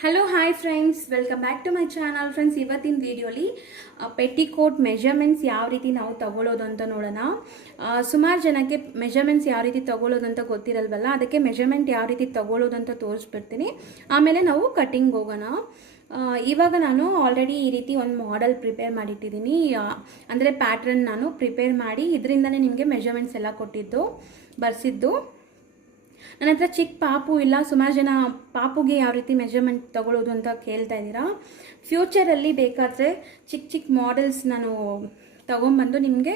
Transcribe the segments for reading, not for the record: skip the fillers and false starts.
Hello hi friends, welcome back to my channel. Friends, ಇವತ್ತಿನ ವಿಡಿಯೋಲಿ petticoat measurements ಯಾವ ರೀತಿ ನಾವು ತಗೊಳ್ಳೋದು ಅಂತ ನೋಡೋಣ. ಸುಮಾರು ಜನಕ್ಕೆ ಮೆಜರ್ಮೆಂಟ್ಸ್ ಯಾವ ರೀತಿ ತಗೊಳ್ಳೋದು ಅಂತ ಗೊತ್ತಿರಲ್ವಲ್ಲ, ಅದಕ್ಕೆ ಮೆಜರ್ಮೆಂಟ್ ಯಾವ ರೀತಿ ತಗೊಳ್ಳೋದು ಅಂತ ತೋರಿಸ್ಬಿಡ್ತೀನಿ. ಆಮೇಲೆ ನಾವು ಕಟಿಂಗ್ ಹೋಗೋಣ. ಇವಾಗ ನಾನು ಆಲ್ರೆಡಿ ಈ ರೀತಿ ಒಂದು ಮಾಡೆಲ್ ಪ್ರಿಪೇರ್ ಮಾಡಿಟ್ಟಿದ್ದೀನಿ. ಅಂದರೆ ಪ್ಯಾಟ್ರನ್ ನಾನು ಪ್ರಿಪೇರ್ ಮಾಡಿ ಇದರಿಂದನೇ ನಿಮಗೆ ಮೆಜರ್ಮೆಂಟ್ಸ್ ಎಲ್ಲ ಕೊಟ್ಟಿದ್ದು ಬರ್ಸಿದ್ದು. ನನ್ನ ಹತ್ರ ಚಿಕ್ಕ ಪಾಪು ಇಲ್ಲ. ಸುಮಾರು ಜನ ಪಾಪುಗೆ ಯಾವ ರೀತಿ ಮೆಜರ್ಮೆಂಟ್ ತಗೊಳ್ಳೋದು ಅಂತ ಕೇಳ್ತಾ ಇದ್ದೀರಾ. ಫ್ಯೂಚರಲ್ಲಿ ಬೇಕಾದರೆ ಚಿಕ್ಕ ಚಿಕ್ಕ ಮಾಡೆಲ್ಸ್ ನಾನು ತೊಗೊಂಬಂದು ನಿಮಗೆ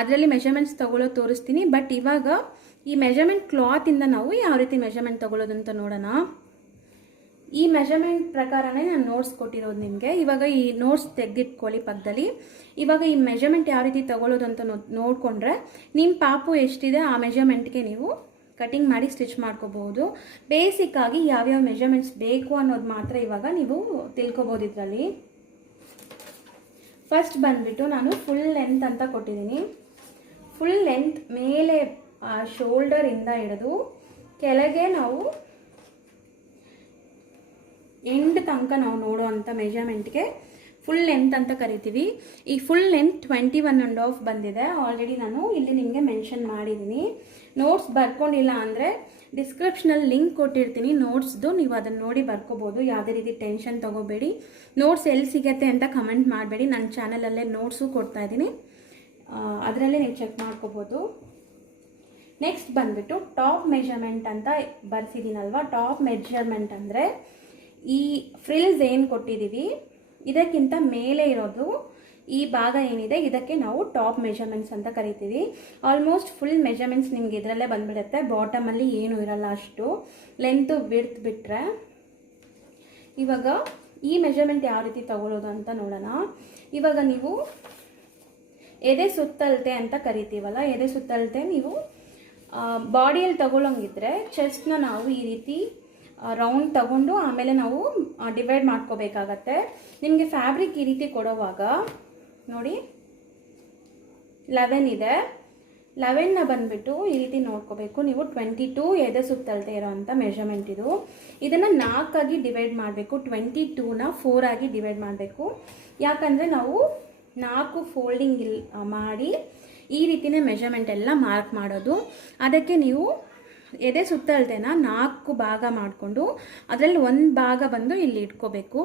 ಅದರಲ್ಲಿ ಮೆಜರ್ಮೆಂಟ್ಸ್ ತಗೊಳ್ಳೋದು ತೋರಿಸ್ತೀನಿ. ಬಟ್ ಇವಾಗ ಈ ಮೆಜರ್ಮೆಂಟ್ ಕ್ಲಾತಿಂದ ನಾವು ಯಾವ ರೀತಿ ಮೆಜರ್ಮೆಂಟ್ ತಗೊಳ್ಳೋದು ಅಂತ ನೋಡೋಣ. ಈ ಮೆಜರ್ಮೆಂಟ್ ಪ್ರಕಾರನೇ ನಾನು ನೋಟ್ಸ್ ಕೊಟ್ಟಿರೋದು ನಿಮಗೆ. ಇವಾಗ ಈ ನೋಟ್ಸ್ ತೆಗೆದಿಟ್ಕೊಳ್ಳಿ ಪಕ್ಕದಲ್ಲಿ. ಇವಾಗ ಈ ಮೆಜರ್ಮೆಂಟ್ ಯಾವ ರೀತಿ ತಗೊಳ್ಳೋದು ಅಂತ ನೋಡಿಕೊಂಡ್ರೆ ನಿಮ್ಮ ಪಾಪು ಎಷ್ಟಿದೆ ಆ ಮೆಜರ್ಮೆಂಟ್ಗೆ ನೀವು ಕಟಿಂಗ್ ಮಾಡಿ ಸ್ಟಿಚ್ ಮಾಡ್ಕೋಬಹುದು. ಬೇಸಿಕ್ ಆಗಿ ಯಾವ್ಯಾವ ಮೆಜರ್ಮೆಂಟ್ಸ್ ಬೇಕು ಅನ್ನೋದು ಮಾತ್ರ ಇವಾಗ ನೀವು ತಿಳ್ಕೊಬೋದು ಇದರಲ್ಲಿ. ಫಸ್ಟ್ ಬಂದ್ಬಿಟ್ಟು ನಾನು ಫುಲ್ ಲೆಂತ್ ಅಂತ ಕೊಟ್ಟಿದ್ದೀನಿ. ಫುಲ್ ಲೆಂತ್ ಮೇಲೆ ಶೋಲ್ಡರ್ ಇಂದ ಹಿಡಿದು ಕೆಳಗೆ ನಾವು ಎಂಡ್ ತನಕ ನಾವು ನೋಡುವಂಥ ಮೆಜರ್ಮೆಂಟ್ಗೆ ಫುಲ್ ಲೆಂತ್ ಅಂತ ಕರಿತೀವಿ. ಈ ಫುಲ್ ಲೆಂತ್ 21.5 ಬಂದಿದೆ. ಆಲ್ರೆಡಿ ನಾನು ಇಲ್ಲಿ ನಿಮಗೆ ಮೆನ್ಷನ್ ಮಾಡಿದ್ದೀನಿ. ನೋಟ್ಸ್ ಬರ್ಕೊಂಡಿಲ್ಲ ಅಂದರೆ ಡಿಸ್ಕ್ರಿಪ್ಷನಲ್ಲಿ ಲಿಂಕ್ ಕೊಟ್ಟಿರ್ತೀನಿ ನೋಟ್ಸ್ದು, ನೀವು ಅದನ್ನು ನೋಡಿ ಬರ್ಕೋಬೋದು. ಯಾವುದೇ ರೀತಿ ಟೆನ್ಷನ್ ತೊಗೋಬೇಡಿ. ನೋಟ್ಸ್ ಎಲ್ಲಿ ಸಿಗುತ್ತೆ ಅಂತ ಕಮೆಂಟ್ ಮಾಡಬೇಡಿ. ನನ್ನ ಚಾನಲಲ್ಲೇ ನೋಟ್ಸು ಕೊಡ್ತಾ ಇದ್ದೀನಿ, ಅದರಲ್ಲೇ ನೀವು ಚೆಕ್ ಮಾಡ್ಕೋಬೋದು. ನೆಕ್ಸ್ಟ್ ಬಂದುಬಿಟ್ಟು ಟಾಪ್ ಮೆಜರ್ಮೆಂಟ್ ಅಂತ ಬರ್ಸಿದ್ದೀನಲ್ವ. ಟಾಪ್ ಮೆಜರ್ಮೆಂಟ್ ಅಂದರೆ ಈ ಫ್ರಿಲ್ಸ್ ಏನು ಕೊಟ್ಟಿದ್ದೀವಿ ಇದಕ್ಕಿಂತ ಮೇಲೆ ಇರೋದು ಈ ಭಾಗ ಏನಿದೆ ಇದಕ್ಕೆ ನಾವು ಟಾಪ್ ಮೆಜರ್ಮೆಂಟ್ಸ್ ಅಂತ ಕರಿತೀವಿ. ಆಲ್ಮೋಸ್ಟ್ ಫುಲ್ ಮೆಜರ್ಮೆಂಟ್ಸ್ ನಿಮ್ಗೆ ಇದರಲ್ಲೇ ಬಂದ್ಬಿಡುತ್ತೆ. ಬಾಟಮಲ್ಲಿ ಏನು ಇರಲ್ಲ ಅಷ್ಟು ಲೆಂತು ವಿಡ್ತ್ ಬಿಟ್ಟರೆ. ಇವಾಗ ಈ ಮೆಜರ್ಮೆಂಟ್ ಯಾವ ರೀತಿ ತಗೊಳ್ಳೋದು ಅಂತ ನೋಡೋಣ. ಇವಾಗ ನೀವು ಎದೆ ಸುತ್ತಳತೆ ಅಂತ ಕರಿತೀವಲ್ಲ, ಎದೆ ಸುತ್ತಳತೆ ನೀವು ಬಾಡಿಯಲ್ಲಿ ತಗೊಳ್ಳೋಂಗಿದ್ರೆ ಚೆಸ್ಟ್ನ ನಾವು ಈ ರೀತಿ ರೌಂಡ್ ತಗೊಂಡು ಆಮೇಲೆ ನಾವು ಡಿವೈಡ್ ಮಾಡ್ಕೋಬೇಕಾಗತ್ತೆ. ನಿಮಗೆ ಫ್ಯಾಬ್ರಿಕ್ ಈ ರೀತಿ ಕೊಡೋವಾಗ ನೋಡಿ 11 ಇದೆ. 11ನ ಬಂದ್ಬಿಟ್ಟು ಈ ರೀತಿ ನೋಡ್ಕೋಬೇಕು ನೀವು. 22 ಎದೆ ಸುತ್ತಳತೆ ಇರೋವಂಥ ಮೆಜರ್ಮೆಂಟ್ ಇದು. ಇದನ್ನು 4 ಆಗಿ ಡಿವೈಡ್ ಮಾಡಬೇಕು. 22ನ 4 ಆಗಿ ಡಿವೈಡ್ ಮಾಡಬೇಕು. ಯಾಕಂದರೆ ನಾವು 4 ಫೋಲ್ಡಿಂಗ್ ಮಾಡಿ ಈ ರೀತಿನೇ ಮೆಜರ್ಮೆಂಟ್ ಎಲ್ಲ ಮಾರ್ಕ್ ಮಾಡೋದು. ಅದಕ್ಕೆ ನೀವು ಎದೆ ಸುತ್ತಳತೆನ 4 ಭಾಗ ಮಾಡಿಕೊಂಡು ಅದರಲ್ಲಿ ಒಂದು ಭಾಗ ಬಂದು ಇಲ್ಲಿ ಇಟ್ಕೋಬೇಕು.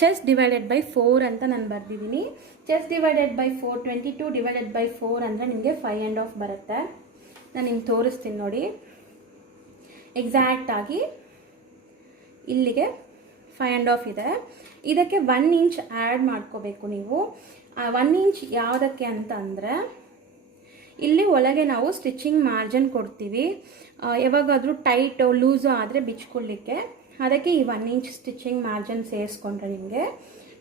ಚೆಸ್ಟ್ ಡಿವೈಡೆಡ್ ಬೈ 4 ಅಂತ ನಾನು ಬರೆದಿದ್ದೀನಿ. Chest divided by 4 22 divided by 4 ಅಂದರೆ ನಿಮಗೆ 5.5 ಬರುತ್ತೆ. ನಾನು ನಿಮ್ಗೆ ತೋರಿಸ್ತೀನಿ ನೋಡಿ. ಎಕ್ಸಾಕ್ಟಾಗಿ ಇಲ್ಲಿಗೆ 5.5 ಇದೆ. ಇದಕ್ಕೆ 1 ಇಂಚ್ ಆ್ಯಡ್ ಮಾಡ್ಕೋಬೇಕು ನೀವು. 1 ಇಂಚ್ ಯಾವುದಕ್ಕೆ ಅಂತ ಅಂದರೆ ಇಲ್ಲಿ ಒಳಗೆ ನಾವು ಸ್ಟಿಚಿಂಗ್ ಮಾರ್ಜಿನ್ ಕೊಡ್ತೀವಿ. ಯಾವಾಗಾದರೂ ಟೈಟು ಲೂಸು ಆದರೆ ಬಿಚ್ಕೊಳ್ಳಿಕ್ಕೆ. ಅದಕ್ಕೆ ಈ 1 ಇಂಚ್ ಸ್ಟಿಚಿಂಗ್ ಮಾರ್ಜಿನ್ ಸೇರಿಸ್ಕೊಂಡ್ರೆ ನಿಮಗೆ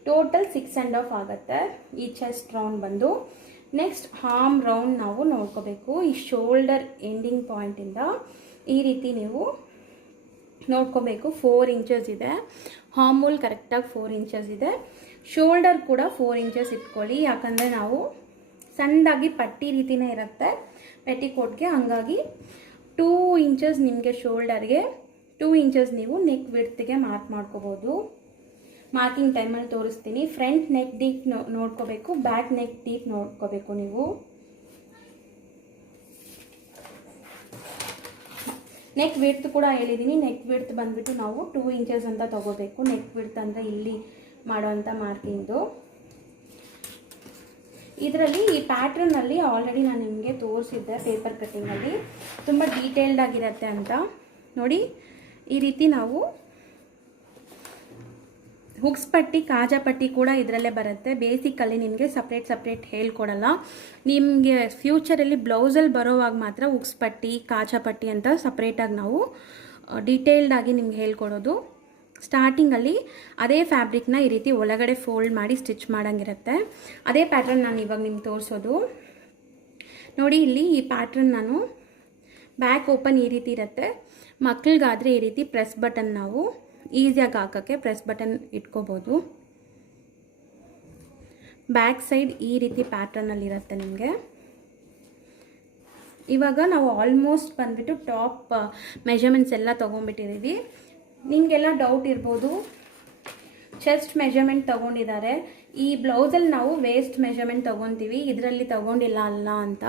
ಟೋಟಲ್ 6.5 ಆಗುತ್ತೆ ಈ ಚೆಸ್ಟ್ ರೌಂಡ್ ಬಂದು. ನೆಕ್ಸ್ಟ್ ಹಾರ್ಮ್ ರೌಂಡ್ ನಾವು ನೋಡ್ಕೋಬೇಕು. ಈ ಶೋಲ್ಡರ್ ಎಂಡಿಂಗ್ ಪಾಯಿಂಟಿಂದ ಈ ರೀತಿ ನೀವು ನೋಡ್ಕೋಬೇಕು. 4 ಇಂಚಸ್ ಇದೆ. ಹಾರ್ಮೂಲ್ ಕರೆಕ್ಟಾಗಿ 4 ಇಂಚಸ್ ಇದೆ. ಶೋಲ್ಡರ್ ಕೂಡ 4 ಇಂಚಸ್ ಇಟ್ಕೊಳ್ಳಿ. ಯಾಕಂದರೆ ನಾವು ಸಣ್ಣದಾಗಿ ಪಟ್ಟಿ ರೀತಿನೇ ಇರುತ್ತೆ ಪೆಟಿಕೋಟ್ಗೆ. ಹಂಗಾಗಿ 2 ಇಂಚಸ್ ನಿಮಗೆ ಶೋಲ್ಡರ್ಗೆ, 2 ಇಂಚಸ್ ನೀವು ನೆಕ್ ವಿಡ್ತ್ಗೆ ಮಾರ್ಕ್ ಮಾಡ್ಕೋಬೋದು. ಮಾರ್ಕಿಂಗ್ ಟೈಮಲ್ಲಿ ತೋರಿಸ್ತೀನಿ. ಫ್ರಂಟ್ ನೆಕ್ ಡೀಪ್ ನೋಡ್ಕೋಬೇಕು, ಬ್ಯಾಕ್ ನೆಕ್ ಡೀಪ್ ನೋಡ್ಕೋಬೇಕು ನೀವು. ನೆಕ್ ವಿಡ್ತ್ ಕೂಡ ಹೇಳಿದ್ದೀನಿ. ನೆಕ್ ವಿಡ್ತ್ ಬಂದುಬಿಟ್ಟು ನಾವು 2 ಇಂಚಸ್ ಅಂತ ತೊಗೋಬೇಕು. ನೆಕ್ ವಿಡ್ತ್ ಅಂದರೆ ಇಲ್ಲಿ ಮಾಡೋವಂಥ ಮಾರ್ಕಿಂಗ್ದು. ಇದರಲ್ಲಿ ಈ ಪ್ಯಾಟ್ರನ್ನಲ್ಲಿ ಆಲ್ರೆಡಿ ನಾನು ನಿಮಗೆ ತೋರಿಸಿದ್ದೆ ಪೇಪರ್ ಕಟ್ಟಿಂಗಲ್ಲಿ, ತುಂಬ ಡೀಟೇಲ್ಡ್ ಆಗಿರುತ್ತೆ ಅಂತ. ನೋಡಿ ಈ ರೀತಿ ನಾವು ಹುಕ್ಸ್ ಪಟ್ಟಿ, ಕಾಜಾ ಪಟ್ಟಿ ಕೂಡ ಇದರಲ್ಲೇ ಬರುತ್ತೆ. ಬೇಸಿಕಲ್ಲಿ ನಿಮಗೆ ಸಪ್ರೇಟ್ ಹೇಳ್ಕೊಡಲ್ಲ. ನಿಮಗೆ ಫ್ಯೂಚರಲ್ಲಿ ಬ್ಲೌಸಲ್ಲಿ ಬರೋವಾಗ ಮಾತ್ರ ಹುಕ್ಸ್ ಪಟ್ಟಿ, ಕಾಜಾ ಪಟ್ಟಿ ಅಂತ ಸಪ್ರೇಟಾಗಿ ನಾವು ಡೀಟೇಲ್ಡಾಗಿ ನಿಮ್ಗೆ ಹೇಳ್ಕೊಡೋದು. ಸ್ಟಾರ್ಟಿಂಗಲ್ಲಿ ಅದೇ ಫ್ಯಾಬ್ರಿಕ್ನ ಈ ರೀತಿ ಒಳಗಡೆ ಫೋಲ್ಡ್ ಮಾಡಿ ಸ್ಟಿಚ್ ಮಾಡೋಂಗಿರುತ್ತೆ. ಅದೇ ಪ್ಯಾಟ್ರನ್ ನಾನು ಇವಾಗ ನಿಮ್ಗೆ ತೋರಿಸೋದು. ನೋಡಿ ಇಲ್ಲಿ ಈ ಪ್ಯಾಟ್ರನ್ ನಾನು ಬ್ಯಾಕ್ ಓಪನ್ ಈ ರೀತಿ ಇರುತ್ತೆ. ಮಕ್ಕಳಿಗಾದರೆ ಈ ರೀತಿ ಪ್ರೆಸ್ ಬಟನ್ ನಾವು ಈಸಿಯಾಗಿ ಹಾಕೋಕ್ಕೆ ಪ್ರೆಸ್ ಬಟನ್ ಇಟ್ಕೋಬೋದು. ಬ್ಯಾಕ್ ಸೈಡ್ ಈ ರೀತಿ ಪ್ಯಾಟ್ರನ್ನಲ್ಲಿರುತ್ತೆ ನಿಮಗೆ. ಇವಾಗ ನಾವು ಆಲ್ಮೋಸ್ಟ್ ಬಂದುಬಿಟ್ಟು ಟಾಪ್ ಮೆಜರ್ಮೆಂಟ್ಸ್ ಎಲ್ಲ ತೊಗೊಂಡ್ಬಿಟ್ಟಿದ್ದೀವಿ. ನಿಮಗೆಲ್ಲ ಡೌಟ್ ಇರ್ಬೋದು, ಚೆಸ್ಟ್ ಮೆಜರ್ಮೆಂಟ್ ತೊಗೊಂಡಿದ್ದಾರೆ. ಈ ಬ್ಲೌಸಲ್ಲಿ ನಾವು ವೇಸ್ಟ್ ಮೆಜರ್ಮೆಂಟ್ ತೊಗೊತೀವಿ, ಇದರಲ್ಲಿ ತೊಗೊಂಡಿಲ್ಲ ಅಲ್ಲ ಅಂತ.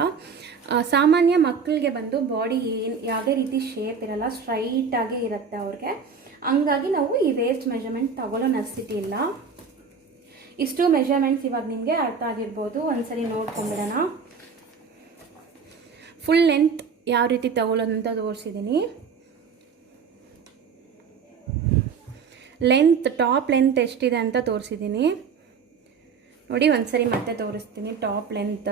ಸಾಮಾನ್ಯ ಮಕ್ಕಳಿಗೆ ಬಂದು ಬಾಡಿ ಯಾವುದೇ ರೀತಿ ಶೇಪ್ ಇರಲ್ಲ, ಸ್ಟ್ರೈಟಾಗಿ ಇರುತ್ತೆ ಅವ್ರಿಗೆ. ಹಂಗಾಗಿ ನಾವು ಈ ವೇಸ್ಟ್ ಮೆಜರ್ಮೆಂಟ್ ತೊಗೊಳ್ಳೋ ನೆಸೆಸಿಟಿ ಇಲ್ಲ. ಇಷ್ಟು ಮೆಜರ್ಮೆಂಟ್ಸ್ ಇವಾಗ ನಿಮಗೆ ಅರ್ಥ ಆಗಿರ್ಬೋದು. ಒಂದ್ಸರಿ ನೋಡ್ಕೊಂಬಿಡೋಣ. ಫುಲ್ ಲೆಂತ್ ಯಾವ ರೀತಿ ತಗೊಳ್ಳೋದು ಅಂತ ತೋರಿಸಿದ್ದೀನಿ. ಲೆಂತ್, ಟಾಪ್ ಲೆಂತ್ ಎಷ್ಟಿದೆ ಅಂತ ತೋರಿಸಿದ್ದೀನಿ ನೋಡಿ. ಒಂದ್ಸರಿ ಮತ್ತೆ ತೋರಿಸ್ತೀನಿ. ಟಾಪ್ ಲೆಂತ್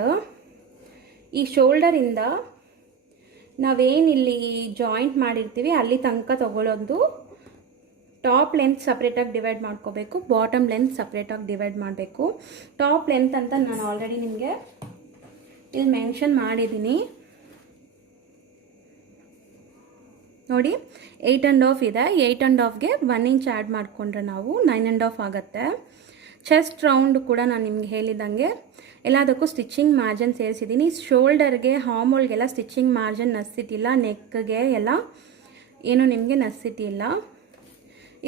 ಈ ಶೋಲ್ಡರಿಂದ ನಾವೇನಿಲ್ಲಿ ಜಾಯಿಂಟ್ ಮಾಡಿರ್ತೀವಿ ಅಲ್ಲಿ ತನಕ ತಗೊಳ್ಳೋದು. ಟಾಪ್ ಲೆಂತ್ ಸಪ್ರೇಟಾಗಿ ಡಿವೈಡ್ ಮಾಡ್ಕೋಬೇಕು, ಬಾಟಮ್ ಲೆಂತ್ ಸಪ್ರೇಟಾಗಿ ಡಿವೈಡ್ ಮಾಡಬೇಕು. ಟಾಪ್ ಲೆಂತ್ ಅಂತ ನಾನು ಆಲ್ರೆಡಿ ನಿಮಗೆ ಇಲ್ಲಿ ಮೆನ್ಷನ್ ಮಾಡಿದ್ದೀನಿ ನೋಡಿ. 8.5 ಇದೆ. 8.5ಗೆ 1 ಇಂಚ್ ಆ್ಯಡ್ ಮಾಡಿಕೊಂಡ್ರೆ ನಾವು 9.5 ಆಗುತ್ತೆ. ಚೆಸ್ಟ್ ರೌಂಡ್ ಕೂಡ ನಾನು ನಿಮ್ಗೆ ಹೇಳಿದಂಗೆ ಎಲ್ಲದಕ್ಕೂ ಸ್ಟಿಚಿಂಗ್ ಮಾರ್ಜಿನ್ ಸೇರಿಸಿದ್ದೀನಿ. ಶೋಲ್ಡರ್ಗೆ, ಹಾರ್ಮೋಲ್ಗೆಲ್ಲ ಸ್ಟಿಚಿಂಗ್ ಮಾರ್ಜಿನ್ ನೆಸೆಸಿಟಿ ಇಲ್ಲ. ನೆಕ್ಗೆ ಎಲ್ಲ ಏನು ನಿಮಗೆ ನೆಸೆಸಿಟಿ ಇಲ್ಲ.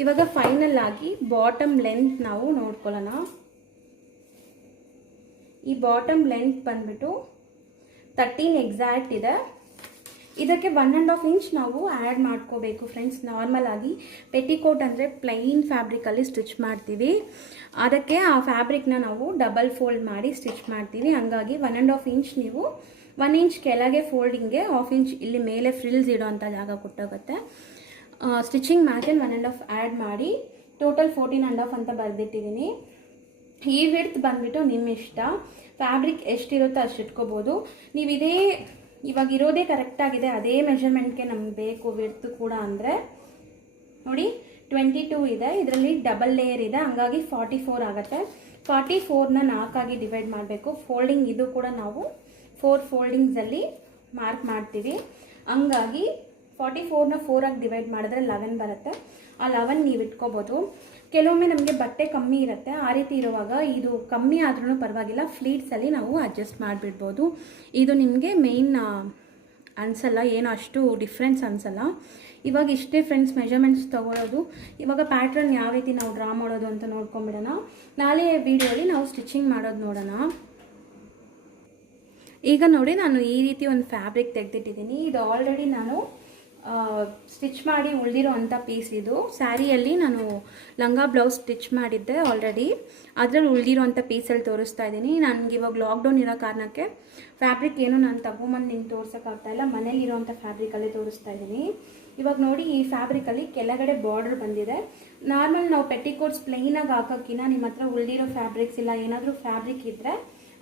ಇವಾಗ ಫೈನಲ್ ಆಗಿ ಬಾಟಮ್ ಲೆಂತ್ ನಾವು ನೋಡ್ಕೊಳ್ಳೋಣ. ಈ ಬಾಟಮ್ ಲೆಂತ್ ಬಂದ್ಬಿಟ್ಟು 13 ಎಕ್ಸಾಕ್ಟ್ ಇದೆ. ಇದಕ್ಕೆ 1.5 ಇಂಚ್ ನಾವು ಆ್ಯಡ್ ಮಾಡ್ಕೋಬೇಕು ಫ್ರೆಂಡ್ಸ್. ನಾರ್ಮಲ್ ಆಗಿ ಪೆಟಿಕೋಟ್ ಅಂದರೆ ಪ್ಲೈನ್ ಫ್ಯಾಬ್ರಿಕಲ್ಲಿ ಸ್ಟಿಚ್ ಮಾಡ್ತೀವಿ, ಅದಕ್ಕೆ ಆ ಫ್ಯಾಬ್ರಿಕ್ನ ನಾವು ಡಬಲ್ ಫೋಲ್ಡ್ ಮಾಡಿ ಸ್ಟಿಚ್ ಮಾಡ್ತೀವಿ. ಹಂಗಾಗಿ 1.5 ಇಂಚ್ ನೀವು 1 ಇಂಚ್ ಕೆಳಗೆ ಫೋಲ್ಡಿಂಗ್ಗೆ 1/2 ಇಂಚ್ ಇಲ್ಲಿ ಮೇಲೆ ಫ್ರಿಲ್ಸ್ ಇಡೋ ಅಂಥ ಜಾಗ ಕೊಟ್ಟಾಗುತ್ತೆ. ಸ್ಟಿಚಿಂಗ್ ಮಾರ್ಜಿನ್ 1.5 ಆ್ಯಡ್ ಮಾಡಿ ಟೋಟಲ್ 14.5 ಅಂತ ಬರೆದಿಟ್ಟಿದ್ದೀನಿ. ಈ ವಿಡ್ತ್ ಬಂದ್ಬಿಟ್ಟು ನಿಮ್ಮ ಇಷ್ಟ, ಫ್ಯಾಬ್ರಿಕ್ ಎಷ್ಟಿರುತ್ತೋ ಅಷ್ಟು ಇಟ್ಕೋಬೋದು ನೀವು. ಇವಾಗ ಇರೋದೇ ಕರೆಕ್ಟಾಗಿದೆ, ಅದೇ ಮೆಜರ್ಮೆಂಟ್ಗೆ ನಮ್ಗೆ ಬೇಕು ವಿಡ್ತ್ ಕೂಡ. ಅಂದರೆ ನೋಡಿ 22 ಇದೆ, ಇದರಲ್ಲಿ ಡಬಲ್ ಲೇಯರ್ ಇದೆ, ಹಂಗಾಗಿ 44 ಆಗುತ್ತೆ. 44ನ 4 ಆಗಿ ಡಿವೈಡ್ ಮಾಡಬೇಕು. ಫೋಲ್ಡಿಂಗ್ ಇದು ಕೂಡ ನಾವು 4 ಫೋಲ್ಡಿಂಗ್ಸಲ್ಲಿ ಮಾರ್ಕ್ ಮಾಡ್ತೀವಿ. ಹಂಗಾಗಿ 44ನ 4 ಆಗಿ ಡಿವೈಡ್ ಮಾಡಿದ್ರೆ 11 ಬರುತ್ತೆ. ಆ 11 ನೀವು ಇಟ್ಕೋಬೋದು. ಕೆಲವೊಮ್ಮೆ ನಮಗೆ ಬಟ್ಟೆ ಕಮ್ಮಿ ಇರುತ್ತೆ, ಆ ರೀತಿ ಇರುವಾಗ ಇದು ಕಮ್ಮಿ ಆದ್ರೂ ಪರವಾಗಿಲ್ಲ, ಫ್ಲೀಟ್ಸಲ್ಲಿ ನಾವು ಅಡ್ಜಸ್ಟ್ ಮಾಡಿಬಿಡ್ಬೋದು. ಇದು ನಿಮಗೆ ಮೇಯ್ನ್ ಅನಿಸಲ್ಲ, ಏನು ಅಷ್ಟು ಡಿಫ್ರೆನ್ಸ್ ಅನಿಸಲ್ಲ. ಇವಾಗ ಇಷ್ಟೇ ಫ್ರೆಂಡ್ಸ್ ಮೆಜರ್ಮೆಂಟ್ಸ್ ತೊಗೊಳ್ಳೋದು. ಇವಾಗ ಪ್ಯಾಟ್ರನ್ ಯಾವ ರೀತಿ ನಾವು ಡ್ರಾ ಮಾಡೋದು ಅಂತ ನೋಡ್ಕೊಂಬಿಡೋಣ. ನಾಳೆ ವಿಡಿಯೋಲಿ ನಾವು ಸ್ಟಿಚಿಂಗ್ ಮಾಡೋದು ನೋಡೋಣ. ಈಗ ನೋಡಿ, ನಾನು ಈ ರೀತಿ ಒಂದು ಫ್ಯಾಬ್ರಿಕ್ ತೆಗೆದಿಟ್ಟಿದ್ದೀನಿ. ಇದು ಆಲ್ರೆಡಿ ನಾನು ಸ್ಟಿಚ್ ಮಾಡಿ ಉಳಿದಿರೋ ಅಂಥ ಪೀಸ್. ಇದು ಸ್ಯಾರಿಯಲ್ಲಿ ನಾನು ಲಂಗ ಬ್ಲೌಸ್ ಸ್ಟಿಚ್ ಮಾಡಿದ್ದೆ ಆಲ್ರೆಡಿ, ಅದರಲ್ಲಿ ಉಳಿದಿರೋ ಅಂಥ ಪೀಸಲ್ಲಿ ತೋರಿಸ್ತಾ ಇದ್ದೀನಿ. ನನಗೆ ಇವಾಗ ಲಾಕ್ಡೌನ್ ಇರೋ ಕಾರಣಕ್ಕೆ ಫ್ಯಾಬ್ರಿಕ್ ಏನು ನಾನು ತಗೊಂಬಂದು ನಿಮ್ಗೆ ತೋರ್ಸೋಕ್ಕಾಗ್ತಾಯಿಲ್ಲ, ಮನೇಲಿರೋಂಥ ಫ್ಯಾಬ್ರಿಕಲ್ಲೇ ತೋರಿಸ್ತಾ ಇದ್ದೀನಿ. ಇವಾಗ ನೋಡಿ, ಈ ಫ್ಯಾಬ್ರಿಕಲ್ಲಿ ಕೆಳಗಡೆ ಬಾರ್ಡರ್ ಬಂದಿದೆ. ನಾರ್ಮಲ್ ನಾವು ಪೆಟಿಕೋಟ್ಸ್ ಪ್ಲೈನಾಗಿ ಹಾಕೋಕ್ಕಿಂತ ನಿಮ್ಮ ಹತ್ರ ಉಳಿದಿರೋ ಫ್ಯಾಬ್ರಿಕ್ಸ್ ಇಲ್ಲ ಏನಾದರೂ ಫ್ಯಾಬ್ರಿಕ್ ಇದ್ದರೆ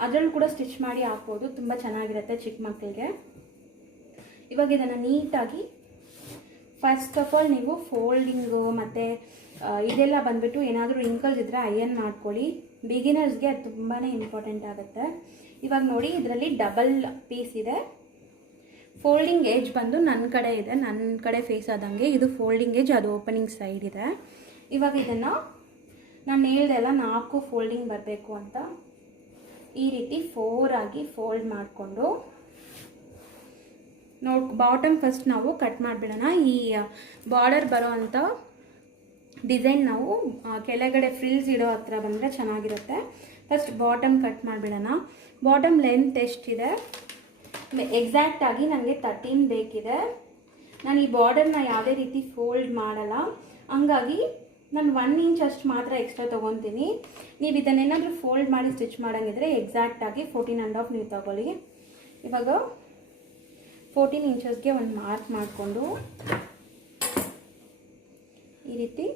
ಅದರಲ್ಲೂ ಕೂಡ ಸ್ಟಿಚ್ ಮಾಡಿ ಹಾಕ್ಬೋದು, ತುಂಬ ಚೆನ್ನಾಗಿರುತ್ತೆ ಚಿಕ್ಕ ಮಕ್ಕಳಿಗೆ. ಇವಾಗ ಇದನ್ನು ನೀಟಾಗಿ ಫಸ್ಟ್ ಆಫ್ ಆಲ್ ನೀವು ಫೋಲ್ಡಿಂಗು ಮತ್ತು ಇದೆಲ್ಲ ಬಂದುಬಿಟ್ಟು ಏನಾದರೂ ರಿಂಕಲ್ಸ್ ಇದ್ದರೆ ಅಯನ್ ಮಾಡ್ಕೊಳ್ಳಿ. ಬಿಗಿನರ್ಸ್ಗೆ ಅದು ತುಂಬಾ ಇಂಪಾರ್ಟೆಂಟ್ ಆಗುತ್ತೆ. ಇವಾಗ ನೋಡಿ, ಇದರಲ್ಲಿ ಡಬಲ್ ಪೀಸ್ ಇದೆ. ಫೋಲ್ಡಿಂಗ್ ಏಜ್ ಬಂದು ನನ್ನ ಕಡೆ ಇದೆ, ನನ್ನ ಕಡೆ ಫೇಸ್ ಆದಂಗೆ ಇದು ಫೋಲ್ಡಿಂಗ್ ಏಜ್, ಅದು ಓಪನಿಂಗ್ ಸೈಡ್ ಇದೆ. ಇವಾಗ ಇದನ್ನು ನಾನು ಹೇಳ್ದೆ ಅಲ್ಲ 4 ಫೋಲ್ಡಿಂಗ್ ಬರಬೇಕು ಅಂತ, ಈ ರೀತಿ 4 ಆಗಿ ಫೋಲ್ಡ್ ಮಾಡಿಕೊಂಡು ಬಾಟಮ್ ಫಸ್ಟ್ ನಾವು ಕಟ್ ಮಾಡಿಬಿಡೋಣ. ಈ ಬಾರ್ಡರ್ ಬರೋ ಅಂಥ ಡಿಸೈನ್ ನಾವು ಕೆಳಗಡೆ ಫ್ರಿಲ್ಸ್ ಇಡೋ ಹತ್ರ ಬಂದರೆ ಚೆನ್ನಾಗಿರುತ್ತೆ. ಫಸ್ಟ್ ಬಾಟಮ್ ಕಟ್ ಮಾಡಿಬಿಡೋಣ. ಬಾಟಮ್ ಲೆಂತ್ ಎಷ್ಟಿದೆ ಎಕ್ಸಾಕ್ಟಾಗಿ ನನಗೆ 13 ಬೇಕಿದೆ. ನಾನು ಈ ಬಾರ್ಡರ್ನ ಯಾವುದೇ ರೀತಿ ಫೋಲ್ಡ್ ಮಾಡಲ್ಲ, ಹಂಗಾಗಿ ನಾನು 1 ಇಂಚ್ ಅಷ್ಟು ಮಾತ್ರ ಎಕ್ಸ್ಟ್ರಾ ತೊಗೊತೀನಿ. ನೀವು ಇದನ್ನೇನಾದರೂ ಫೋಲ್ಡ್ ಮಾಡಿ ಸ್ಟಿಚ್ ಮಾಡೋಂಗಿದ್ರೆ ಎಕ್ಸಾಕ್ಟಾಗಿ 14.5 ನೀವು ತಗೊಳ್ಳಿ. ಇವಾಗ 14 ಇಂಚಸ್ಗೆ ಒಂದು ಮಾರ್ಕ್ ಮಾಡಿಕೊಂಡು ಈ ರೀತಿ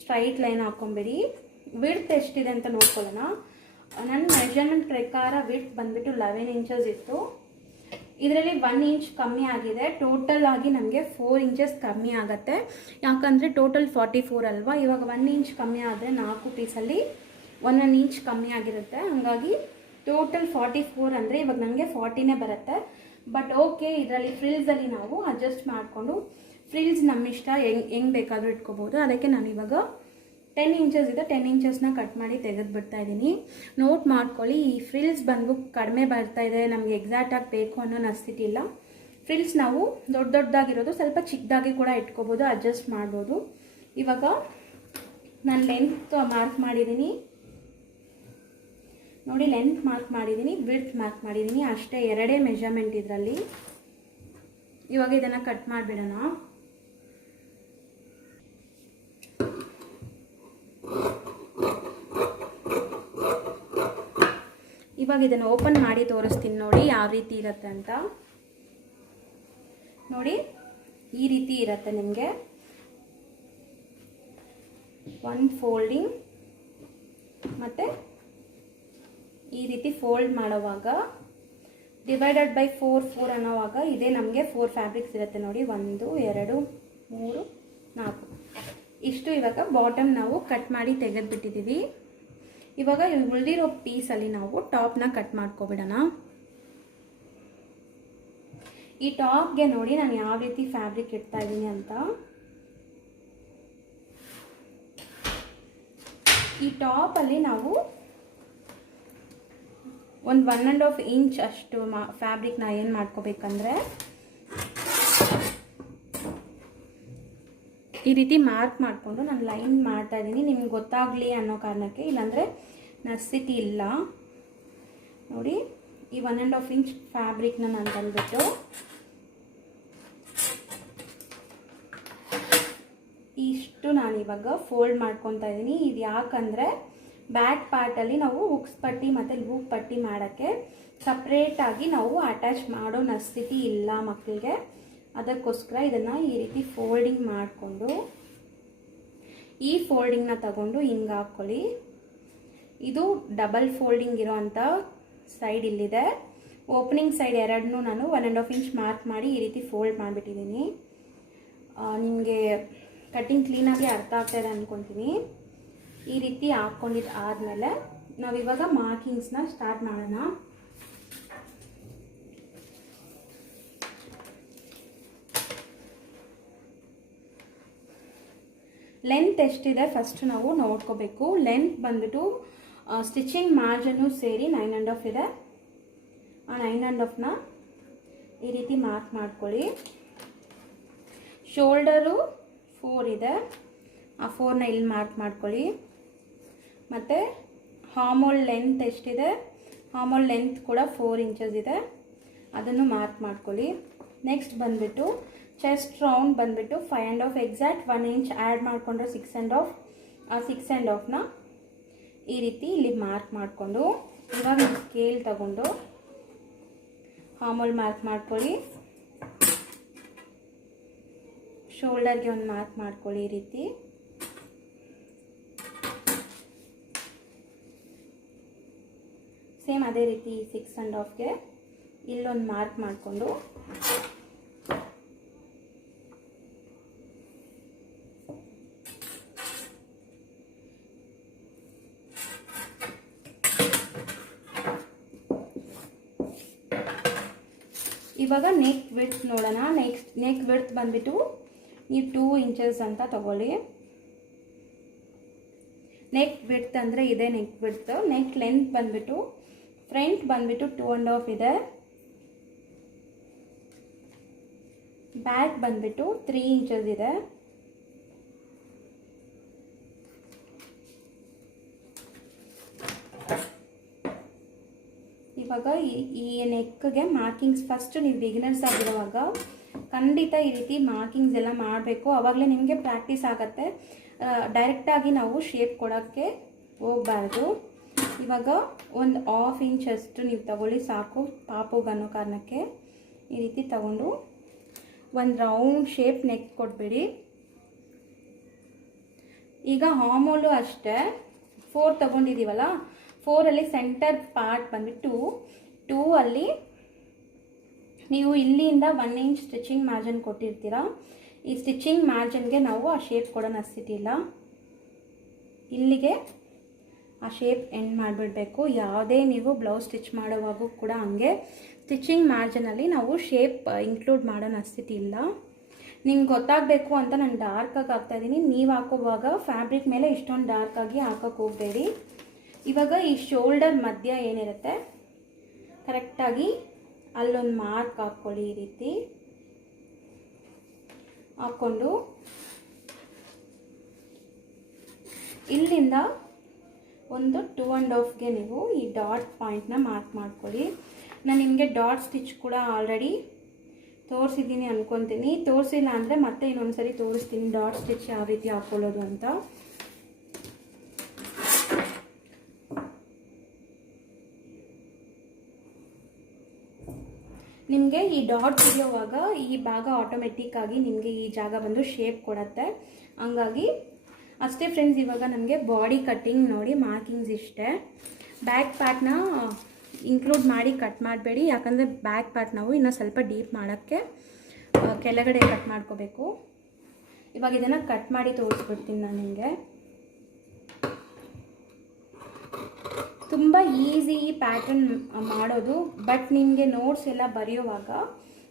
ಸ್ಟ್ರೈಟ್ ಲೈನ್ ಹಾಕ್ಕೊಂಬಿಡಿ. ವಿಡ್ತ್ ಎಷ್ಟಿದೆ ಅಂತ ನೋಡ್ಕೊಳ್ಳೋಣ. ನನ್ನ ಮೆಜರ್ಮೆಂಟ್ ಪ್ರಕಾರ ವಿಡ್ತ್ ಬಂದುಬಿಟ್ಟು 11 ಇಂಚಸ್ ಇತ್ತು, ಇದರಲ್ಲಿ 1 ಇಂಚ್ ಕಮ್ಮಿ ಆಗಿದೆ. ಟೋಟಲ್ ಆಗಿ ನಮಗೆ 4 ಇಂಚಸ್ ಕಮ್ಮಿ ಆಗುತ್ತೆ, ಯಾಕಂದರೆ ಟೋಟಲ್ 44 ಅಲ್ವಾ. ಇವಾಗ 1 ಇಂಚ್ ಕಮ್ಮಿ ಆದರೆ 4 ಪೀಸಲ್ಲಿ 1 ಇಂಚ್ ಕಮ್ಮಿ ಆಗಿರುತ್ತೆ. ಹಾಗಾಗಿ ಟೋಟಲ್ 44 ಅಂದರೆ ಇವಾಗ ನನಗೆ 40ನೇ ಬರುತ್ತೆ. ಬಟ್ ಓಕೆ, ಇದರಲ್ಲಿ ಫ್ರಿಲ್ಸಲ್ಲಿ ನಾವು ಅಡ್ಜಸ್ಟ್ ಮಾಡಿಕೊಂಡು ಫ್ರಿಲ್ಸ್ ನಮ್ಮ ಇಷ್ಟ ಹೆಂಗೆ ಬೇಕಾದರೂ ಇಟ್ಕೋಬೋದು. ಅದಕ್ಕೆ ನಾನು ಇವಾಗ 10 ಇಂಚಸ್ ಇದೆ, 10 ಇಂಚಸ್ನ ಕಟ್ ಮಾಡಿ ತೆಗೆದುಬಿಡ್ತಾ ಇದ್ದೀನಿ. ನೋಟ್ ಮಾಡ್ಕೊಳ್ಳಿ, ಈ ಫ್ರಿಲ್ಸ್ ಬಂದು ಕಡಿಮೆ ಬರ್ತಾ ಇದೆ, ನಮಗೆ ಎಕ್ಸಾಕ್ಟಾಗಿ ಬೇಕು ಅನ್ನೋ ನೆಸೆಸಿಟಿ ಇಲ್ಲ. ಫ್ರಿಲ್ಸ್ ನಾವು ದೊಡ್ಡದಾಗಿರೋದು ಸ್ವಲ್ಪ ಚಿಕ್ಕದಾಗಿ ಕೂಡ ಇಟ್ಕೋಬೋದು, ಅಡ್ಜಸ್ಟ್ ಮಾಡ್ಬೋದು. ಇವಾಗ ನಾನು ಲೆಂತ್ ಮಾರ್ಕ್ ಮಾಡಿದ್ದೀನಿ ನೋಡಿ, ಲೆಂತ್ ಮಾರ್ಕ್ ಮಾಡಿದ್ದೀನಿ, ವಿಡ್ತ್ ಮಾರ್ಕ್ ಮಾಡಿದ್ದೀನಿ, ಅಷ್ಟೇ, ಎರಡೇ ಮೆಜರ್ಮೆಂಟ್ ಇದರಲ್ಲಿ. ಇವಾಗ ಇದನ್ನು ಕಟ್ ಮಾಡಿಬಿಡೋಣ. ಇವಾಗ ಇದನ್ನು ಓಪನ್ ಮಾಡಿ ತೋರಿಸ್ತೀನಿ ನೋಡಿ ಯಾವ ರೀತಿ ಇರುತ್ತೆ ಅಂತ. ನೋಡಿ ಈ ರೀತಿ ಇರುತ್ತೆ ನಿಮಗೆ. ಒಂದು ಫೋಲ್ಡಿಂಗ್ ಮತ್ತು ಈ ರೀತಿ ಫೋಲ್ಡ್ ಮಾಡೋವಾಗ ಡಿವೈಡೆಡ್ ಬೈ 4 ಅನ್ನೋವಾಗ ಇದೇ ನಮಗೆ 4 ಫ್ಯಾಬ್ರಿಕ್ಸ್ ಇರುತ್ತೆ ನೋಡಿ. 1 2 3 4 ಇಷ್ಟು. ಇವಾಗ ಬಾಟಮ್ ನಾವು ಕಟ್ ಮಾಡಿ ತೆಗೆದುಬಿಟ್ಟಿದ್ದೀವಿ. ಇವಾಗ ಉಳಿದಿರೋ ಪೀಸಲ್ಲಿ ನಾವು ಟಾಪ್ನ ಕಟ್ ಮಾಡ್ಕೊಬಿಡೋಣ. ಈ ಟಾಪ್ಗೆ ನೋಡಿ ನಾನು ಯಾವ ರೀತಿ ಫ್ಯಾಬ್ರಿಕ್ ಇಡ್ತಾ ಇದ್ದೀನಿ ಅಂತ. ಈ ಟಾಪಲ್ಲಿ ನಾವು ಒಂದು 1.5 ಇಂಚ್ ಅಷ್ಟು ಫ್ಯಾಬ್ರಿಕ್ನ ಏನು ಮಾಡ್ಕೋಬೇಕಂದ್ರೆ ಈ ರೀತಿ ಮಾರ್ಕ್ ಮಾಡಿಕೊಂಡು ನಾನು ಲೈನ್ ಮಾಡ್ತಾ ಇದ್ದೀನಿ, ನಿಮ್ಗೆ ಗೊತ್ತಾಗಲಿ ಅನ್ನೋ ಕಾರಣಕ್ಕೆ. ಇಲ್ಲಾಂದರೆ ನಸಿಟಿ ಇಲ್ಲ ನೋಡಿ. ಈ 1.5 ಇಂಚ್ ಫ್ಯಾಬ್ರಿಕ್ನ ನಾನು ತಂದುಬಿಟ್ಟು ಇಷ್ಟು ನಾನಿವಾಗ ಫೋಲ್ಡ್ ಮಾಡ್ಕೊತಾ ಇದ್ದೀನಿ. ಇದು ಯಾಕಂದರೆ ಬ್ಯಾಕ್ ಪಾರ್ಟಲ್ಲಿ ನಾವು ಹುಕ್ಸ್ ಪಟ್ಟಿ ಮತ್ತು ಲೂಪ್ ಪಟ್ಟಿ ಮಾಡೋಕ್ಕೆ ಸಪ್ರೇಟಾಗಿ ನಾವು ಅಟ್ಯಾಚ್ ಮಾಡೋ ನಸಿಟಿ ಇಲ್ಲ ಮಕ್ಕಳಿಗೆ. ಅದಕ್ಕೋಸ್ಕರ ಇದನ್ನು ಈ ರೀತಿ ಫೋಲ್ಡಿಂಗ್ ಮಾಡಿಕೊಂಡು ಈ ಫೋಲ್ಡಿಂಗ್ನ ತಗೊಂಡು ಹಿಂಗೆ ಹಾಕ್ಕೊಳ್ಳಿ. ಇದು ಡಬಲ್ ಫೋಲ್ಡಿಂಗ್ ಇರೋ ಅಂಥ ಸೈಡ್ ಇಲ್ಲಿದೆ. ಓಪನಿಂಗ್ ಸೈಡ್ ಎರಡನ್ನೂ ನಾನು 1.5 ಇಂಚ್ ಮಾರ್ಕ್ ಮಾಡಿ ಈ ರೀತಿ ಫೋಲ್ಡ್ ಮಾಡಿಬಿಟ್ಟಿದ್ದೀನಿ. ನಿಮಗೆ ಕಟ್ಟಿಂಗ್ ಕ್ಲೀನಾಗಿ ಅರ್ಥ ಆಗ್ತಾಯಿದೆ ಅಂದ್ಕೊತೀನಿ. ಈ ರೀತಿ ಹಾಕ್ಕೊಂಡಿದ್ದು ಆದಮೇಲೆ ನಾವಿವಾಗ ಮಾರ್ಕಿಂಗ್ಸ್ನ ಸ್ಟಾರ್ಟ್ ಮಾಡೋಣ. ಲೆಂತ್ ಎಷ್ಟಿದೆ ಫಸ್ಟ್ ನಾವು ನೋಡ್ಕೋಬೇಕು. ಲೆಂತ್ ಬಂದ್ಬಿಟ್ಟು ಸ್ಟಿಚಿಂಗ್ ಮಾರ್ಜಿನ್ನು ಸೇರಿ 9.5 ಇದೆ. ಆ 9.5ನ ಈ ರೀತಿ ಮಾರ್ಕ್ ಮಾಡ್ಕೊಳ್ಳಿ. ಶೋಲ್ಡರು 4 ಇದೆ, ಆ 4ನ ಇಲ್ಲಿ ಮಾರ್ಕ್ ಮಾಡ್ಕೊಳ್ಳಿ. ಮತ್ತು ಹಾಮೋಲ್ ಲೆಂತ್ ಎಷ್ಟಿದೆ, ಹಾಮೋಲ್ ಲೆಂತ್ ಕೂಡ 4 ಇಂಚಸ್ ಇದೆ, ಅದನ್ನು ಮಾರ್ಕ್ ಮಾಡ್ಕೊಳ್ಳಿ. ನೆಕ್ಸ್ಟ್ ಬಂದುಬಿಟ್ಟು ಚೆಸ್ಟ್ ರೌಂಡ್ ಬಂದುಬಿಟ್ಟು 5.5 ಎಕ್ಸಾಕ್ಟ್ 1 ಇಂಚ್ ಆ್ಯಡ್ ಮಾಡಿಕೊಂಡ್ರೆ 6.5. ಆ 6.5ನ ಈ ರೀತಿ ಇಲ್ಲಿ ಮಾರ್ಕ್ ಮಾಡಿಕೊಂಡು ಇವಾಗ ಸ್ಕೇಲ್ ತಗೊಂಡು ಹಾಮೋಲ್ ಮಾರ್ಕ್ ಮಾಡ್ಕೊಳ್ಳಿ. ಶೋಲ್ಡರ್ಗೆ ಒಂದು ಮಾರ್ಕ್ ಮಾಡ್ಕೊಳ್ಳಿ ಈ ರೀತಿ. ಸೇಮ್ ಅದೇ ರೀತಿ 6.5ಗೆ ಇಲ್ಲೊಂದು ಮಾರ್ಕ್ ಮಾಡಿಕೊಂಡು ಇವಾಗ ನೆಕ್ ವಿಡ್ತ್ ನೋಡೋಣ. ನೆಕ್ ವಿಡ್ತ್ ಬಂದ್ಬಿಟ್ಟು ನೀವು 2 ಇಂಚಸ್ ಅಂತ ತಗೊಳ್ಳಿ. ನೆಕ್ ವಿಡ್ತ್ ಅಂದರೆ ಇದೆ ನೆಕ್ ವಿಡ್ತ್. ನೆಕ್ ಲೆಂತ್ ಬಂದ್ಬಿಟ್ಟು ಫ್ರಂಟ್ ಬಂದ್ಬಿಟ್ಟು 2.5 ಇದೆ, ಬ್ಯಾಕ್ ಬಂದ್ಬಿಟ್ಟು 3 ಇಂಚಸ್ ಇದೆ. ಇವಾಗ ಈ ನೆಕ್ಗೆ ಮಾರ್ಕಿಂಗ್ಸ್ ಫಸ್ಟ್ ನೀವು ಬಿಗಿನರ್ಸ್ ಆಗಿರುವಾಗ ಖಂಡಿತ ಈ ರೀತಿ ಮಾರ್ಕಿಂಗ್ಸ್ ಎಲ್ಲ ಮಾಡಬೇಕು. ಆವಾಗಲೇ ನಿಮಗೆ ಪ್ರಾಕ್ಟೀಸ್ ಆಗುತ್ತೆ. ಡೈರೆಕ್ಟಾಗಿ ನಾವು ಶೇಪ್ ಕೊಡೋಕ್ಕೆ ಹೋಗಬಾರ್ದು. ಇವಾಗ ಒಂದು 1/2 ಇಂಚ್ ಅಷ್ಟು ನೀವು ತಗೊಳ್ಳಿ ಸಾಕು, ಪಾಪುಗೆ ಅನ್ನೋ ಕಾರಣಕ್ಕೆ. ಈ ರೀತಿ ತಗೊಂಡು ಒಂದು ರೌಂಡ್ ಶೇಪ್ ನೆಕ್ ಕೊಟ್ಬಿಡಿ. ಈಗ ಹಾಮೋಲು ಅಷ್ಟೇ 4 ತಗೊಂಡಿದ್ದೀವಲ್ಲ, 4ಅಲ್ಲಿ ಸೆಂಟರ್ ಪಾರ್ಟ್ ಬಂದ್ಬಿಟ್ಟು 2 ಅಲ್ಲಿ ನೀವು ಇಲ್ಲಿಂದ 1 ಇಂಚ್ ಸ್ಟಿಚಿಂಗ್ ಮಾರ್ಜಿನ್ ಕೊಟ್ಟಿರ್ತೀರ. ಈ ಸ್ಟಿಚಿಂಗ್ ಮಾರ್ಜಿನ್ಗೆ ನಾವು ಆ ಶೇಪ್ ಕೊಡೋ ನಸಿಟಿಲ್ಲ, ಇಲ್ಲಿಗೆ ಆ ಶೇಪ್ ಎಂಡ್ ಮಾಡಿಬಿಡಬೇಕು. ಯಾವುದೇ ನೀವು ಬ್ಲೌಸ್ ಸ್ಟಿಚ್ ಮಾಡೋವಾಗೂ ಕೂಡ ಹಂಗೆ ಸ್ಟಿಚಿಂಗ್ ಮಾರ್ಜಿನಲ್ಲಿ ನಾವು ಶೇಪ್ ಇನ್ಕ್ಲೂಡ್ ಮಾಡೋ ನಸಿಟಿ ಇಲ್ಲ. ನಿಮ್ಗೆ ಗೊತ್ತಾಗಬೇಕು ಅಂತ ನಾನು ಡಾರ್ಕಾಗಿ ಹಾಕ್ತಾಯಿದ್ದೀನಿ. ನೀವು ಹಾಕೋವಾಗ ಫ್ಯಾಬ್ರಿಕ್ ಮೇಲೆ ಇಷ್ಟೊಂದು ಡಾರ್ಕಾಗಿ ಹಾಕೋಕ್ಕೆ ಹೋಗಬೇಡಿ. ಇವಾಗ ಈ ಶೋಲ್ಡರ್ ಮಧ್ಯ ಏನಿರುತ್ತೆ ಕರೆಕ್ಟಾಗಿ ಅಲ್ಲೊಂದು ಮಾರ್ಕ್ ಹಾಕ್ಕೊಳ್ಳಿ ಈ ರೀತಿ. ಹಾಕ್ಕೊಂಡು ಇಲ್ಲಿಂದ ಒಂದು 2.5ಗೆ ನೀವು ಈ ಡಾಟ್ ಪಾಯಿಂಟ್ನ ಮಾರ್ಕ್ ಮಾಡ್ಕೊಳ್ಳಿ. ನಾನು ನಿಮಗೆ ಡಾಟ್ ಸ್ಟಿಚ್ ಕೂಡ ಆಲ್ರೆಡಿ ತೋರಿಸಿದ್ದೀನಿ ಅನ್ಕೊತೀನಿ. ತೋರಿಸಿಲ್ಲ ಅಂದರೆ ಮತ್ತೆ ಇನ್ನೊಂದ್ಸರಿ ತೋರಿಸ್ತೀನಿ ಡಾಟ್ ಸ್ಟಿಚ್ ಯಾವ ರೀತಿ ಹಾಕ್ಕೊಳ್ಳೋದು ಅಂತ. ನಿಮಗೆ ಈ ಡಾಟ್ ಹಿಡಿಯೋವಾಗ ಈ ಭಾಗ ಆಟೋಮೆಟಿಕ್ ಆಗಿ ನಿಮಗೆ ಈ ಜಾಗ ಬಂದು ಶೇಪ್ ಕೊಡುತ್ತೆ. ಹಂಗಾಗಿ ಅಷ್ಟೇ ಫ್ರೆಂಡ್ಸ್. ಇವಾಗ ನಮಗೆ ಬಾಡಿ ಕಟ್ಟಿಂಗ್ ನೋಡಿ ಮಾರ್ಕಿಂಗ್ಸ್ ಇಷ್ಟೇ. ಬ್ಯಾಕ್ ಪಾರ್ಟ್ನ ಇನ್ಕ್ಲೂಡ್ ಮಾಡಿ ಕಟ್ ಮಾಡಬೇಡಿ, ಯಾಕಂದರೆ ಬ್ಯಾಕ್ ಪಾರ್ಟ್ ನಾವು ಇನ್ನೂ ಸ್ವಲ್ಪ ಡೀಪ್ ಮಾಡೋಕ್ಕೆ ಕೆಳಗಡೆ ಕಟ್ ಮಾಡ್ಕೋಬೇಕು. ಇವಾಗ ಇದನ್ನು ಕಟ್ ಮಾಡಿ ತೋರಿಸ್ಬಿಡ್ತೀನಿ ನಾನು ನಿಮಗೆ. ತುಂಬ ಈಸಿ ಈ ಪ್ಯಾಟರ್ನ್ ಮಾಡೋದು. ಬಟ್ ನಿಮಗೆ ನೋಟ್ಸ್ ಎಲ್ಲ ಬರೆಯುವಾಗ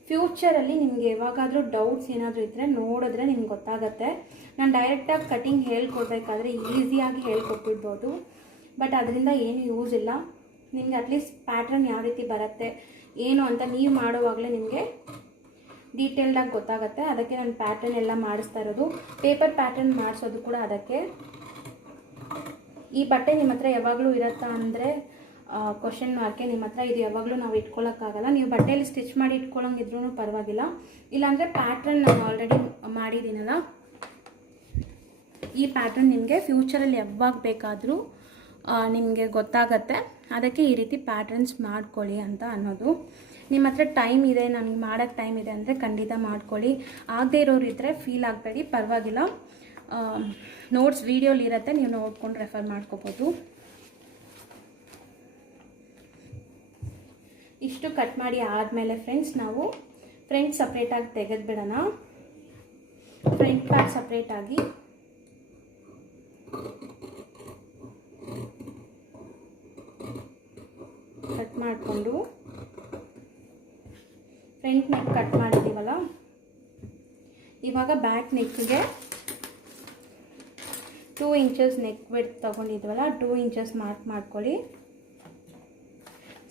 ಫ್ಯೂಚರಲ್ಲಿ ನಿಮಗೆ ಯಾವಾಗಾದರೂ ಡೌಟ್ಸ್ ಏನಾದರೂ ಇದ್ದರೆ ನೋಡಿದ್ರೆ ನಿಮ್ಗೆ ಗೊತ್ತಾಗುತ್ತೆ. ನಾನು ಡೈರೆಕ್ಟಾಗಿ ಕಟಿಂಗ್ ಹೇಳ್ಕೊಡ್ಬೇಕಾದ್ರೆ ಈಸಿಯಾಗಿ ಹೇಳ್ಕೊಟ್ಬಿಡ್ಬೋದು, ಬಟ್ ಅದರಿಂದ ಏನು ಯೂಸ್ ಇಲ್ಲ. ನಿಮಗೆ ಅಟ್ಲೀಸ್ಟ್ ಪ್ಯಾಟ್ರನ್ ಯಾವ ರೀತಿ ಬರುತ್ತೆ ಏನು ಅಂತ ನೀವು ಮಾಡುವಾಗಲೇ ನಿಮಗೆ ಡೀಟೇಲ್ಡಾಗಿ ಗೊತ್ತಾಗುತ್ತೆ. ಅದಕ್ಕೆ ನಾನು ಪ್ಯಾಟರ್ನ್ ಎಲ್ಲ ಮಾಡಿಸ್ತಾ ಇರೋದು. ಪೇಪರ್ ಪ್ಯಾಟರ್ನ್ ಮಾಡಿಸೋದು ಕೂಡ ಅದಕ್ಕೆ. ಈ ಬಟ್ಟೆ ನಿಮ್ಮ ಹತ್ರ ಯಾವಾಗಲೂ ಇರುತ್ತಾ ಅಂದರೆ ಕ್ವಶನ್ ಮಾರ್ಕೆ. ನಿಮ್ಮ ಹತ್ರ ಇದು ಯಾವಾಗಲೂ ನಾವು ಇಟ್ಕೊಳ್ಳೋಕ್ಕಾಗಲ್ಲ. ನೀವು ಬಟ್ಟೆಯಲ್ಲಿ ಸ್ಟಿಚ್ ಮಾಡಿ ಇಟ್ಕೊಳ್ಳೋಂಗಿದ್ರೂ ಪರವಾಗಿಲ್ಲ. ಇಲ್ಲಾಂದರೆ ಪ್ಯಾಟ್ರನ್ ನಾನು ಆಲ್ರೆಡಿ ಮಾಡಿದ್ದೀನಲ್ಲ, ಈ ಪ್ಯಾಟ್ರನ್ ನಿಮಗೆ ಫ್ಯೂಚರಲ್ಲಿ ಯಾವಾಗ ಬೇಕಾದರೂ ನಿಮಗೆ ಗೊತ್ತಾಗತ್ತೆ. ಅದಕ್ಕೆ ಈ ರೀತಿ ಪ್ಯಾಟ್ರನ್ಸ್ ಮಾಡ್ಕೊಳ್ಳಿ ಅಂತ ಅನ್ನೋದು. ನಿಮ್ಮ ಹತ್ರ ಟೈಮ್ ಇದೆ, ನನಗೆ ಮಾಡೋಕ್ಕೆ ಟೈಮ್ ಇದೆ ಅಂದರೆ ಖಂಡಿತ ಮಾಡ್ಕೊಳ್ಳಿ. ಆಗದೇ ಇರೋರು ಇದ್ದರೆ ಫೀಲ್ ಆಗಬೇಡಿ, ಪರವಾಗಿಲ್ಲ. ನೋಟ್ಸ್ ವೀಡಿಯೋಲಿರುತ್ತೆ, ನೀವು ನೋಡ್ಕೊಂಡು ರೆಫರ್ ಮಾಡ್ಕೋಬೋದು. ಇಷ್ಟು ಕಟ್ ಮಾಡಿ ಆದಮೇಲೆ ಫ್ರೆಂಡ್ಸ್ ನಾವು ಫ್ರಂಟ್ ಸಪ್ರೇಟಾಗಿ ತೆಗೆದುಬಿಡೋಣ. ಫ್ರಂಟ್ ಪಾರ್ಟ್ ಸಪ್ರೇಟಾಗಿ ಕಟ್ ಮಾಡಿಕೊಂಡು ಫ್ರಂಟ್ ನೆಕ್ ಕಟ್ ಮಾಡಿದ್ದೀವಲ್ಲ, ಇವಾಗ ಬ್ಯಾಕ್ ನೆಕ್ಗೆ 2 ಇಂಚಸ್ ನೆಕ್ ವಿಡ್ತ್ ತೊಗೊಂಡಿದ್ವಲ್ಲ, 2 ಇಂಚಸ್ ಮಾರ್ಕ್ ಮಾಡ್ಕೊಳ್ಳಿ.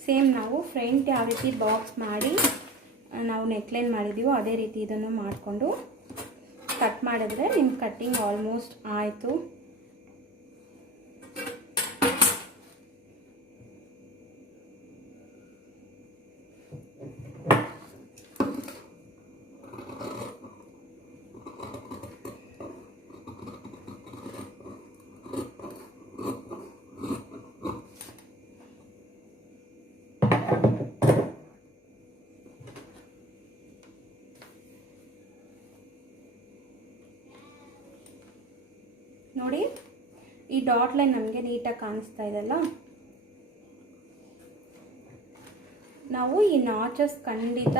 ಸೇಮ್ ನಾವು ಫ್ರಂಟ್ ಯಾವ ರೀತಿ ಬಾಕ್ಸ್ ಮಾಡಿ ನಾವು ನೆಕ್ಲೈನ್ ಮಾಡಿದ್ದೀವೋ ಅದೇ ರೀತಿ ಇದನ್ನು ಮಾಡಿಕೊಂಡು ಕಟ್ ಮಾಡಿದ್ರೆ ನಿಮ್ಮ ಕಟ್ಟಿಂಗ್ ಆಲ್ಮೋಸ್ಟ್ ಆಯಿತು. ನೋಡಿ, ಈ ಡಾಟ್ ಲೈನ್ ನಮಗೆ ನೀಟಾಗಿ ಕಾಣಿಸ್ತಾ ಇದೆಲ್ಲ. ನಾವು ಈ ನಾಚಸ್ ಖಂಡಿತ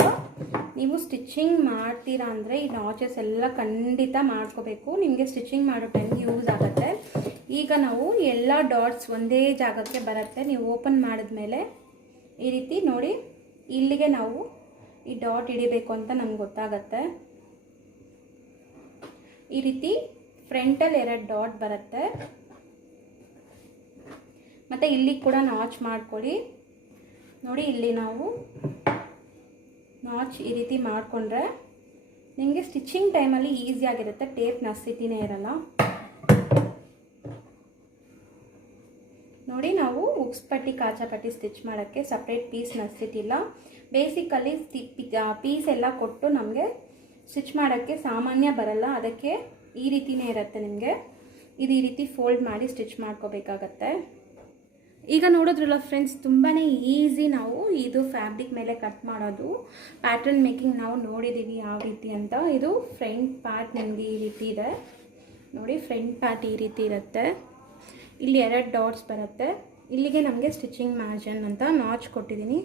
ನೀವು ಸ್ಟಿಚಿಂಗ್ ಮಾಡ್ತೀರಾ ಅಂದರೆ ಈ ನಾಚಸ್ ಎಲ್ಲ ಖಂಡಿತ ಮಾಡ್ಕೋಬೇಕು. ನಿಮಗೆ ಸ್ಟಿಚಿಂಗ್ ಮಾಡೋ ಟೈಮ್ಗೆ ಯೂಸ್ ಆಗುತ್ತೆ. ಈಗ ನಾವು ಎಲ್ಲ ಡಾಟ್ಸ್ ಒಂದೇ ಜಾಗಕ್ಕೆ ಬರುತ್ತೆ. ನೀವು ಓಪನ್ ಮಾಡಿದ್ಮೇಲೆ ಈ ರೀತಿ ನೋಡಿ, ಇಲ್ಲಿಗೆ ನಾವು ಈ ಡಾಟ್ ಹಿಡಿಬೇಕು ಅಂತ ನಮ್ಗೆ ಗೊತ್ತಾಗತ್ತೆ. ಈ ರೀತಿ ಫ್ರಂಟಲ್ಲಿ 2 ಡಾಟ್ ಬರುತ್ತೆ. ಮತ್ತು ಇಲ್ಲಿ ಕೂಡ ನಾಚ್ ಮಾಡ್ಕೊಳ್ಳಿ. ನೋಡಿ, ಇಲ್ಲಿ ನಾವು ನಾಚ್ ಈ ರೀತಿ ಮಾಡಿಕೊಂಡ್ರೆ ನಿಮಗೆ ಸ್ಟಿಚಿಂಗ್ ಟೈಮಲ್ಲಿ ಈಸಿಯಾಗಿರುತ್ತೆ. ಟೇಪ್ ನೆಸಿಟಿನೇ ಇರಲ್ಲ. ನೋಡಿ, ನಾವು ಉಕ್ಸ್ ಪಟ್ಟಿ ಕಾಚಾ ಪಟ್ಟಿ ಸ್ಟಿಚ್ ಮಾಡೋಕ್ಕೆ ಸಪ್ರೇಟ್ ಪೀಸ್ ನೆಸಿಟಿ ಇಲ್ಲ. ಬೇಸಿಕಲಿ ಪೀಸ್ ಎಲ್ಲ ಕೊಟ್ಟು ನಮಗೆ ಸ್ಟಿಚ್ ಮಾಡೋಕ್ಕೆ ಸಾಮಾನ್ಯ ಬರಲ್ಲ. ಅದಕ್ಕೆ ಈ ರೀತಿನೇ ಇರುತ್ತೆ. ನಿಮಗೆ ಇದು ಈ ರೀತಿ ಫೋಲ್ಡ್ ಮಾಡಿ ಸ್ಟಿಚ್ ಮಾಡ್ಕೋಬೇಕಾಗತ್ತೆ. ಈಗ ನೋಡೋದ್ರಲ್ಲ ಫ್ರೆಂಡ್ಸ್, ತುಂಬಾ ಈಸಿ. ನಾವು ಇದು ಫ್ಯಾಬ್ರಿಕ್ ಮೇಲೆ ಕಟ್ ಮಾಡೋದು, ಪ್ಯಾಟರ್ನ್ ಮೇಕಿಂಗ್ ನಾವು ನೋಡಿದ್ದೀವಿ ಯಾವ ರೀತಿ ಅಂತ. ಇದು ಫ್ರಂಟ್ ಪಾರ್ಟ್ ನಿಮಗೆ ಈ ರೀತಿ ಇದೆ ನೋಡಿ. ಫ್ರಂಟ್ ಪಾರ್ಟ್ ಈ ರೀತಿ ಇರುತ್ತೆ. ಇಲ್ಲಿ 2 ಡಾಟ್ಸ್ ಬರುತ್ತೆ. ಇಲ್ಲಿಗೆ ನಮಗೆ ಸ್ಟಿಚಿಂಗ್ ಮಾರ್ಜಿನ್ ಅಂತ ನಾಚ್ ಕೊಟ್ಟಿದ್ದೀನಿ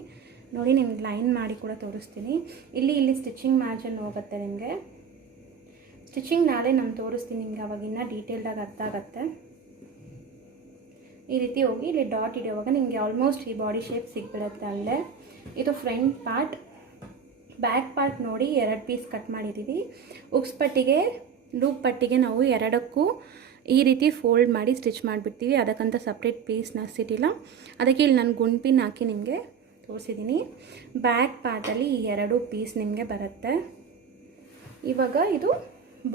ನೋಡಿ. ನಿಮ್ಗೆ ಲೈನ್ ಮಾಡಿ ಕೂಡ ತೋರಿಸ್ತೀನಿ. ಇಲ್ಲಿ ಸ್ಟಿಚಿಂಗ್ ಮಾರ್ಜಿನ್ ಹೋಗುತ್ತೆ. ನಿಮಗೆ ಸ್ಟಿಚಿಂಗ್ ನಾಳೆ ನಾನು ತೋರಿಸ್ತೀನಿ ನಿಮ್ಗೆ, ಅವಾಗಿನ್ನ ಡೀಟೇಲ್ಡಾಗಿ ಅರ್ಥ ಆಗುತ್ತೆ. ಈ ರೀತಿ ಹೋಗಿ ಇಲ್ಲಿ ಡಾಟ್ ಹಿಡಿಯುವಾಗ ನಿಮಗೆ ಆಲ್ಮೋಸ್ಟ್ ಈ ಬಾಡಿ ಶೇಪ್ ಸಿಗ್ಬಿಡುತ್ತೆ ಅಲ್ಲೇ. ಇದು ಫ್ರಂಟ್ ಪಾರ್ಟ್. ಬ್ಯಾಕ್ ಪಾರ್ಟ್ ನೋಡಿ 2 ಪೀಸ್ ಕಟ್ ಮಾಡಿದ್ದೀವಿ. ಉಕ್ಸ್ ಪಟ್ಟಿಗೆ ಲೂಪ್ ಪಟ್ಟಿಗೆ ನಾವು 2ಕ್ಕೂ ಈ ರೀತಿ ಫೋಲ್ಡ್ ಮಾಡಿ ಸ್ಟಿಚ್ ಮಾಡಿಬಿಡ್ತೀವಿ. ಅದಕ್ಕಂತ ಸಪ್ರೇಟ್ ಪೀಸ್ ನೆಸಿಟಿಲ್ಲ. ಅದಕ್ಕೆ ಇಲ್ಲಿ ನಾನು ಗುಂಡ್ಪಿನ್ ಹಾಕಿ ನಿಮಗೆ ತೋರಿಸಿದ್ದೀನಿ. ಬ್ಯಾಕ್ ಪಾರ್ಟಲ್ಲಿ ಈ 2 ಪೀಸ್ ನಿಮಗೆ ಬರುತ್ತೆ. ಇವಾಗ ಇದು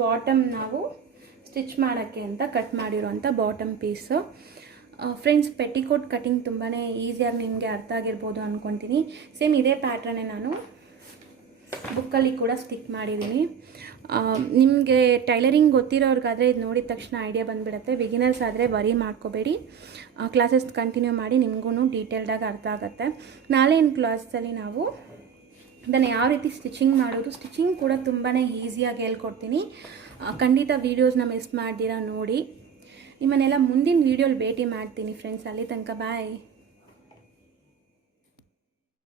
ಬಾಟಮ್ ನಾವು ಸ್ಟಿಚ್ ಮಾಡೋಕ್ಕೆ ಅಂತ ಕಟ್ ಮಾಡಿರೋಂಥ bottom piece. Friends, petticoat cutting ತುಂಬಾ ಈಸಿಯಾಗಿ ನಿಮಗೆ ಅರ್ಥ ಆಗಿರ್ಬೋದು ಅಂದ್ಕೊತೀನಿ. ಸೇಮ್ ಇದೇ ಪ್ಯಾಟ್ರನ್ನೇ ನಾನು ಬುಕ್ಕಲ್ಲಿ ಕೂಡ ಸ್ಟಿಕ್ ಮಾಡಿದ್ದೀನಿ. ನಿಮಗೆ ಟೈಲರಿಂಗ್ ಗೊತ್ತಿರೋರ್ಗಾದರೆ ಇದು ನೋಡಿದ ತಕ್ಷಣ ಐಡಿಯಾ ಬಂದುಬಿಡುತ್ತೆ. ಬಿಗಿನರ್ಸ್ ಆದರೆ ವರಿ ಮಾಡ್ಕೋಬೇಡಿ, ಕ್ಲಾಸಸ್ ಕಂಟಿನ್ಯೂ ಮಾಡಿ, ನಿಮಗೂ ಡೀಟೇಲ್ಡಾಗಿ ಅರ್ಥ ಆಗುತ್ತೆ. ನಾಳೆಯ ಕ್ಲಾಸಲ್ಲಿ ನಾವು ಅದನ್ನು ಯಾವ ರೀತಿ ಸ್ಟಿಚಿಂಗ್ ಮಾಡೋದು, ಸ್ಟಿಚಿಂಗ್ ಕೂಡ ತುಂಬಾ ಈಸಿಯಾಗಿ ಹೇಳ್ಕೊಡ್ತೀನಿ. ಖಂಡಿತ ವೀಡಿಯೋಸ್ನ ಮಿಸ್ ಮಾಡ್ದಿರಾ ನೋಡಿ. ನಿಮ್ಮನ್ನೆಲ್ಲ ಮುಂದಿನ ವೀಡಿಯೋಲಿ ಭೇಟಿ ಮಾಡ್ತೀನಿ ಫ್ರೆಂಡ್ಸ್. ಅಲ್ಲಿ ತನಕ ಬಾಯ್.